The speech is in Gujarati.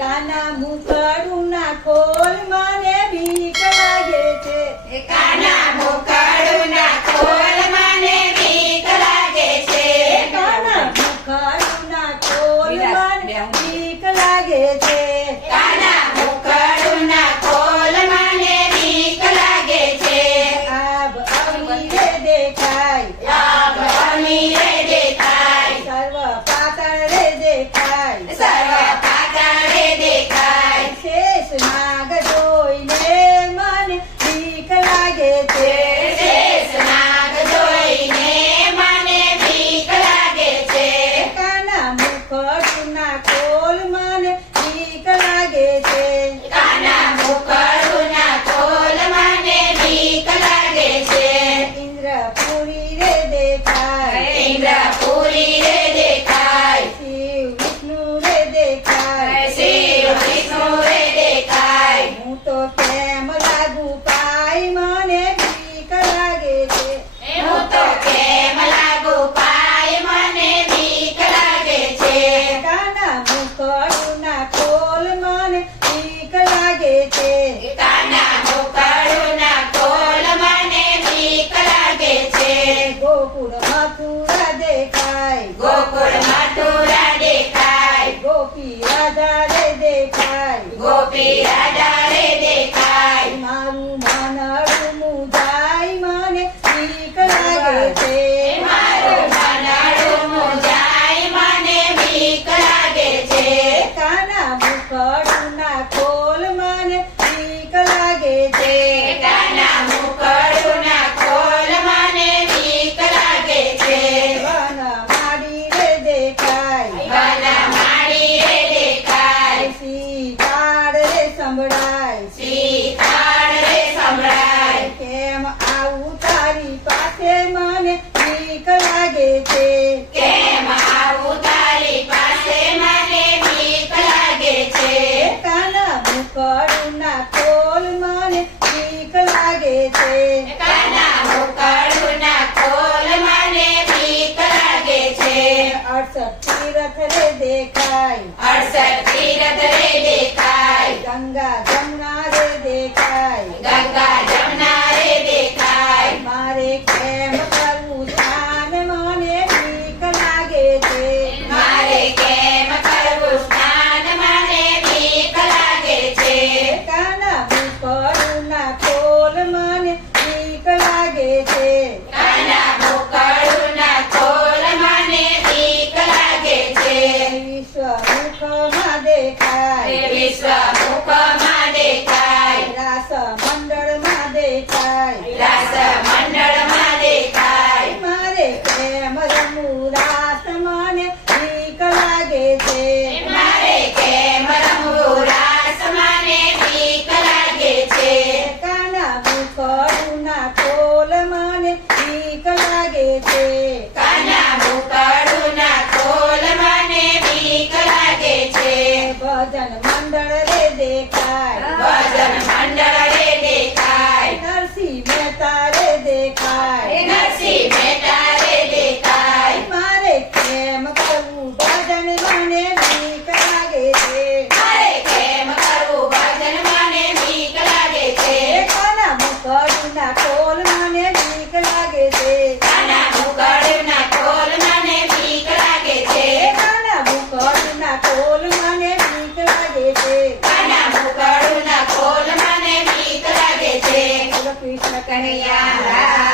કાના મુખડું ના ખોલ મને બીક લાગે છે. કાના મુખડું ના ખોલ મને બીક લાગે છે. કાના મુખડું ના ખોલ મને બીક લાગે છે. કાના મુખડું ના ખોલ મને બીક લાગે છે. આબ અમીરે દેખાય, આબ અમીરે દેખાય, સર્વ પાતાળ રે દેખાય, સર્વ પાતાળે દેખાય. શેષ નાગ જોઈને મને બીક લાગે છે. શેષ નાગ જોઈને મને બીક લાગે છે. કાના મુખડું ના ખોલ મને બીક લાગે છે. કાના મુખડું ના ખોલ મને બીક લાગે છે. ઇન્દ્રપુરી રે દેખાય, ઇન્દ્રપુરી રે દેખાય, શિવ વિષ્ણુ રે દેખાય, શિવ વિષ્ણુ રે દેખાય. હું તો કેમ લાગુ પાય મને બીક લાગે છે. હું તો કેમ લાગુ પાય મને બીક લાગે છે. કાના મુખડું ના ખોલ મને બીક લાગે છે. કાના મુખડું ના ખોલ મને બીક લાગે છે. ગોકુળ મથુરા દેખાય, ગોકુળ મથુરા દેખાય, ગોપી રાધા રે દેખાય, ગોપી રાધા રે દેખાય. મારું મનડું મુજાય મને બીક લાગે છે. મારું મનડું મૂંઝાય મને બીક લાગે છે. કાના મુખડું ના ખોલ મને બીક લાગે છે. કાના મુખડું ના ખોલ મને બીક લાગે છે. વન માડી રે દેખાય, વનમાળી રે દેખાય, સીતાડ રે સંભળાય, શીતાળ રે સંભળાય. કેમ આવું તારી પાસે મને બીક લાગે છે. કેમ આવું તારી પાસે મને બીક લાગે છે. કાના મુખડું ના ખોલ મને બીક લાગે છે. કાના મુખડું ના ખોલ મને બીક લાગે છે. 68 તીરથ રે દેખાય, 68 તીરથ રે દેખાય, ગંગા જમના રે દેખાય, ગંગા જમના રે દેખાય. મારે કેમ કરવું સ્નાન મને બીક લાગે છે. મારે કેમ કરવું સ્નાન મને બીક લાગે છે. કાના મુખડું ના ખોલ મને બીક લાગે છે. કાના મુખડું ના ખોલ મને બીક લાગે છે. વિશ્વમુખમાં દેખાય, વિશ્વ મુખમાં દેખાય, રાસ મંડળમાં દેખાય, રાસ મંડળમાં દેખાય. મારે કેમ રમવું રાસ મને બીક લાગે છે. મારે કેમ રમવું રાસ મને બીક લાગે છે. કાના મુખડું ના ખોલ મને બીક લાગે છે. કાના મુખડું ના ખોલ મને બીક લાગે છે. ભજન મંડળ રે દેખાય, ભજન મંડળ રે દેખાય, નરસિંહ મહેતા રે દેખાય, નરસિંહ મહેતા રે દેખાય. મારે કેમ કરવું ભજન મને બીક લાગે છે. મારે કેમ કરવું ભજન મને બીક લાગે છે. કાના મુખડું ના ખોલ મને બીક લાગે છે. કાના મુખડું ના ખોલ મને બીક લાગે છે. કાના મુખડું ના ખોલ મને બીક લાગે છે. કાના મુખડું ના ખોલ મને બીક લાગે છે. બોલો કૃષ્ણ કનૈયા કનૈયા